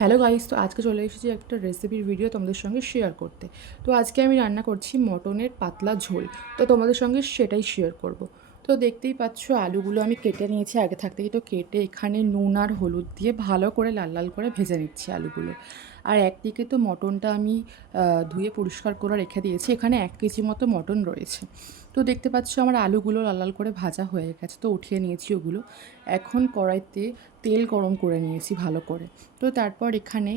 Hello guys, তো আজকে চলে এসেছি একটা রেসিপির ভিডিও তোমাদের সঙ্গে শেয়ার করতে। তো আজকে আমি রান্না করছি মটনের পাতলা ঝোল। তো তোমাদের সঙ্গে সেটাই শেয়ার করব। তো দেখতেই পাচ্ছ আলুগুলো আমি কেটে নিয়েছি আগে থাকতেই। তো কেটে এখানে নুন আর হলুদ দিয়ে ভালো করে লাল লাল করে ভেজে নিচ্ছি আলুগুলো। আর একদিকে তো মটনটা আমি ধুয়ে পরিষ্কার করে রেখে দিয়েছি। এখানে 1 কেজি মতো মটন রয়েছে। তো দেখতে পাচ্ছ আমার আলুগুলো লাল লাল করে ভাজা হয়ে গেছে, তো উঠিয়ে নিয়েছি ওগুলো। এখন কড়াইতে তেল গরম করে নিয়েছি ভালো করে। তো তারপর এখানে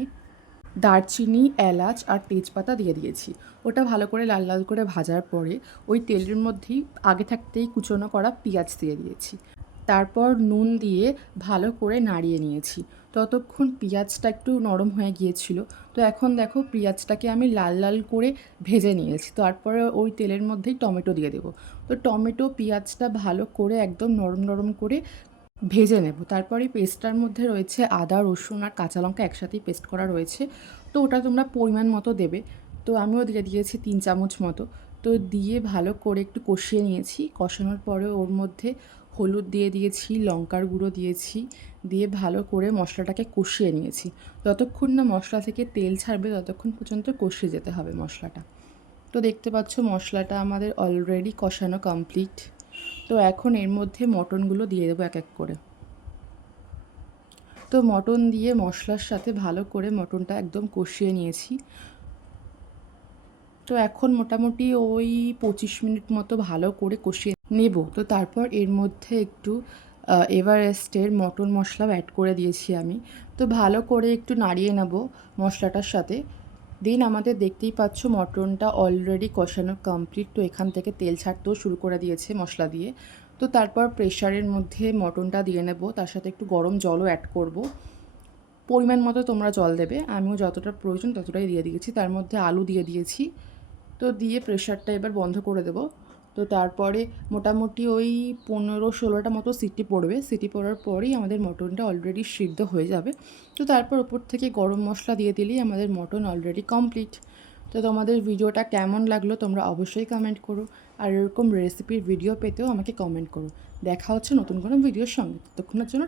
দারচিনি, এলাচ আর তেজপাতা দিয়ে দিয়েছি। ওটা ভালো করে লাল লাল করে ভাজার পরে ওই তেলের মধ্যেই আগে থাকতেই কুচনো করা পেঁয়াজ দিয়ে দিয়েছি। তারপর নুন দিয়ে ভালো করে নাড়িয়ে নিয়েছি। ততক্ষণ পেঁয়াজটা একটু নরম হয়ে গিয়েছিল। তো এখন দেখো পেঁয়াজটাকে আমি লাল লাল করে ভেজে নিয়েছি। তারপরে ওই তেলের মধ্যেই টমেটো দিয়ে দেবো। তো টমেটো পেঁয়াজটা ভালো করে একদম নরম নরম করে ভেজে নেব। তারপরে পেস্টটার মধ্যে রয়েছে আদা, রসুন আর কাঁচা লঙ্কা একসাথেই পেস্ট করা রয়েছে। তো ওটা তোমরা পরিমাণ মতো দেবে। তো আমিও দিয়ে দিয়েছি 3 চামচ মতো। তো দিয়ে ভালো করে একটু কষিয়ে নিয়েছি। কষানোর পরে ওর মধ্যে হলুদ দিয়ে দিয়েছি, লঙ্কার গুঁড়ো দিয়েছি, দিয়ে ভালো করে মশলাটাকে কষিয়ে নিয়েছি। যতক্ষণ না মশলা থেকে তেল ছাড়বে ততক্ষণ পর্যন্ত কষিয়ে যেতে হবে মশলাটা। তো দেখতে পাচ্ছ মশলাটা আমাদের অলরেডি কষানো কমপ্লিট। তো এখন এর মধ্যে মটনগুলো দিয়ে দেবো এক এক করে। তো মটন দিয়ে মশলার সাথে ভালো করে মটনটা একদম কষিয়ে নিয়েছি। তো এখন মোটামুটি ওই 25 মিনিট মতো ভালো করে কষিয়ে নেব। তো তারপর এর মধ্যে একটু এভারেস্টের মটন মশলাও অ্যাড করে দিয়েছি আমি। তো ভালো করে একটু নাড়িয়ে নেব মশলাটার সাথে। দেন আমাদের দেখতেই পাচ্ছ মটনটা অলরেডি কষানো কমপ্লিট। তো এখান থেকে তেল ছাড়তেও শুরু করে দিয়েছে মশলা দিয়ে। তো তারপর প্রেশারের মধ্যে মটনটা দিয়ে নেব, তার সাথে একটু গরম জলও অ্যাড করব। পরিমাণ মতো তোমরা জল দেবে, আমিও যতটা প্রয়োজন ততটাই দিয়ে দিয়েছি। তার মধ্যে আলু দিয়ে দিয়েছি। তো দিয়ে প্রেশারটা এবার বন্ধ করে দেব। তো তারপরে মোটামুটি ওই 15-16টা মতো সিটি পড়বে। সিটি পড়ার পরেই আমাদের মটনটা অলরেডি সিদ্ধ হয়ে যাবে। তো তারপর ওপর থেকে গরম মশলা দিয়ে দিলেই আমাদের মটন অলরেডি কমপ্লিট। তো তোমাদের ভিডিওটা কেমন লাগলো তোমরা অবশ্যই কমেন্ট করো। আর এরকম রেসিপির ভিডিও পেতেও আমাকে কমেন্ট করো। দেখা হচ্ছে নতুন কোনো ভিডিওর সঙ্গে। ততক্ষণের জন্য